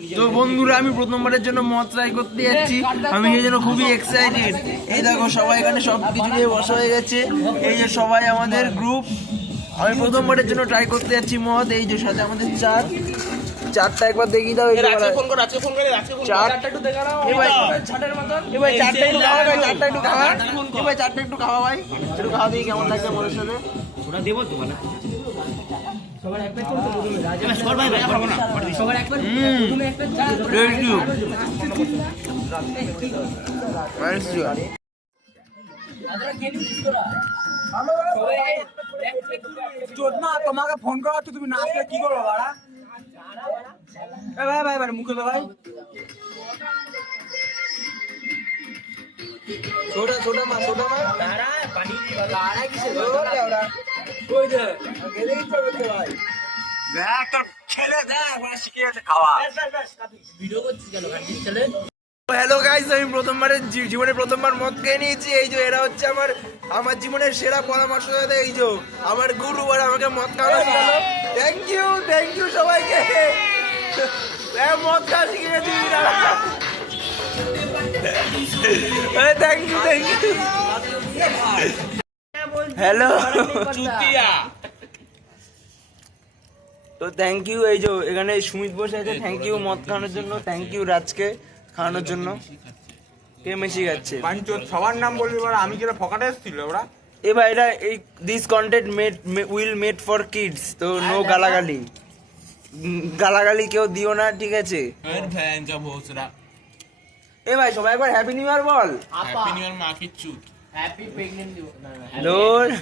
তো বন্ধুরা, আমি প্রথমবারের জন্য মদ ট্রাই করতে যাচ্ছি। আমি এই জন্য খুবই এক্সাইটেড এই দেখো, সবাই এখানে সব কিছু নিয়ে বসা হয়ে গেছে। এই যে সবাই আমাদের গ্রুপ আমি প্রথমবারের জন্য ট্রাই করতে যাচ্ছি মদ। এই যে সাথে আমাদের চার। চারটা একবার দেখি দাও রাজকে ফোন কর ফোন করে রাজকে ফোন চার এবার এবার চারটা একটু খাওয়া ভাই চারটা একটু খাওয়া। এবার চারটা একটু খাওয়া ভাই। একটু খাওয়া দিয়ে কেমন লাগছে মনের সাথে? ওটা দেবো তো বলে। সর ভাই ভাই খাব না থ্যাংক ইউ থ্যাংক ইউ চোদনা তোমাকে ফোন করা হচ্ছে তুমি না আসলে কি করব বাড়া? ভাই ভাই ভাই মুখে ভাই ছোটা ছোটা মা ছোটা মা। কারা কিসে ওরা ওই যে গেলেই তো করতে ভাই দেখ তোর ছেলে দেখ মানে শিখে গেছে খাওয়া। হ্যালো গাইস আমি প্রথমবারের জী- জীবনে প্রথমবার মদ খেয়ে নিয়েছি। এই যে এরা হচ্ছে আমার আমার জীবনের সেরা পরামর্শদাতা এই যে আমার গুরু আর আমাকে মদ খাওয়ানো শেখালো থ্যাংক ইউ থ্যাংক ইউ সবাইকে। এ, মদ খাওয়া শিখে গেছি thank you thank you hello তো থ্যাংক ইউ এই যে এখানে সুমিত বসে আছে। থ্যাংক ইউ মদ খাওয়ানোর জন্য। থ্যাংক ইউ রাজকে। খাওয়ানোর জন্য। কে মেশি যাচ্ছে পাঞ্চোদ সবার নাম বলবি বাড়া আমি যেটা ফকাটে এসেছিল ওরা। এবার এটা এই this content made will made for kids তো নো গালাগালি। গালাগালি কেউ দিও না ঠিক আছে? এ ভাই সবাই একবার হ্যাপি নিউ ইয়ার বল। হ্যাপি নিউ ইয়ার মা কি চুত দৌড়